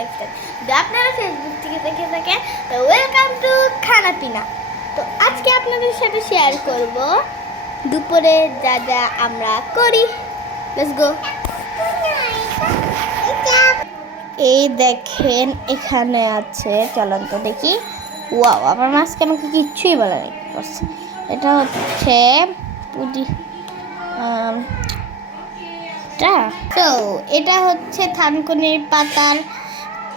Lifestyle. যদি আপনারা Facebook থেকে দেখে থাকেন তো ওয়েলকাম টু খানা পিনা। তো আজকে আপনাদের সাথে শেয়ার করব দুপুরে যা যা আমরা করি। Let's go. এই দেখেন এখানে আছে, চলুন তো দেখি। ওয়াও, আমার মাছকে আমাকে কিচ্ছুই বলা নেই। এটা হচ্ছে পুটি, তো এটা হচ্ছে থানকুনির পাতার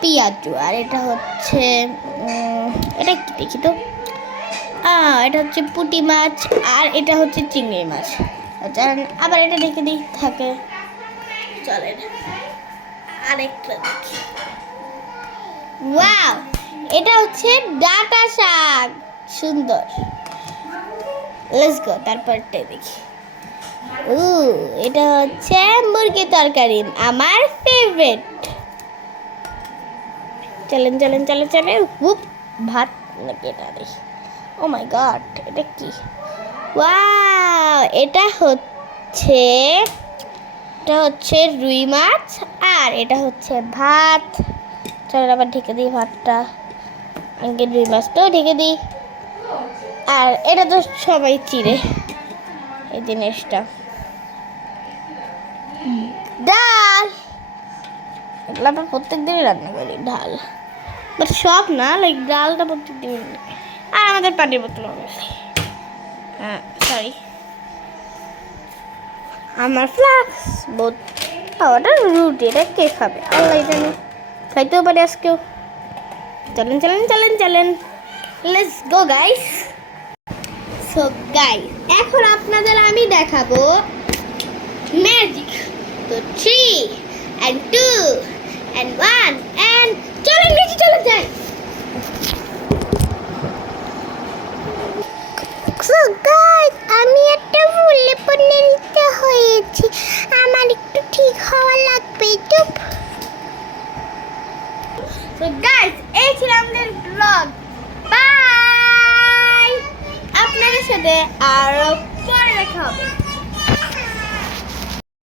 পিয়াজু, আর এটা হচ্ছে এটা কি দেখি তো, এটা হচ্ছে পুঁটি মাছ, আর এটা হচ্ছে চিংড়ি মাছ। আবার এটা দেখে দিই থাকে, চলেন আরেকটা দেখি। ওয়াও, এটা হচ্ছে ডাঁটা শাক, সুন্দর। লেটস গো, তারপরটা দেখি। এটা হচ্ছে মুরগি তরকারি, আমার ফেভারিট। চলেন চলেন চলে চলে হুপ ভাত নাকি এটা দেখি। ও মাই গড, এটা কি? ওয়াও, এটা হচ্ছে রুই মাছ, আর এটা হচ্ছে ভাত। চলেন আবার ঢেকে দিই ভাতটা, আগে রুই মাছটাও ঢেকে দিই। আর এটা তো সবাই চিড়ে এই জিনিসটা। ডাল, এগুলো আমরা প্রত্যেক দিনই রান্না করি ডাল, বাট সব না, লাইক ডালটা প্রত্যেক দিন। আর আমাদের পানির বোতল হবে, হ্যাঁ সরি, আমার ফ্লাক্স বোধ। ওটা রুটি, এটা কে খাবে আল্লাহ জানে, খাইতেও পারে আজকেও। চলেন চলেন চলেন চলেন, let's go guys. So guys, এখন আপনাদের আমি দেখাবো ম্যাজিক। তো 3 and 2 and 1 and চলেন নিচে চলে যাই। সো গাইস, আমি একটা ভুলে পরিণত হয়েছি, আমার একটু ঠিক হওয়া লাগবে। চুপ। সো গাইস, এই ছিল আমাদের ব্লগ। বাই, আপনাদের সাথে আরো পরে দেখা হবে।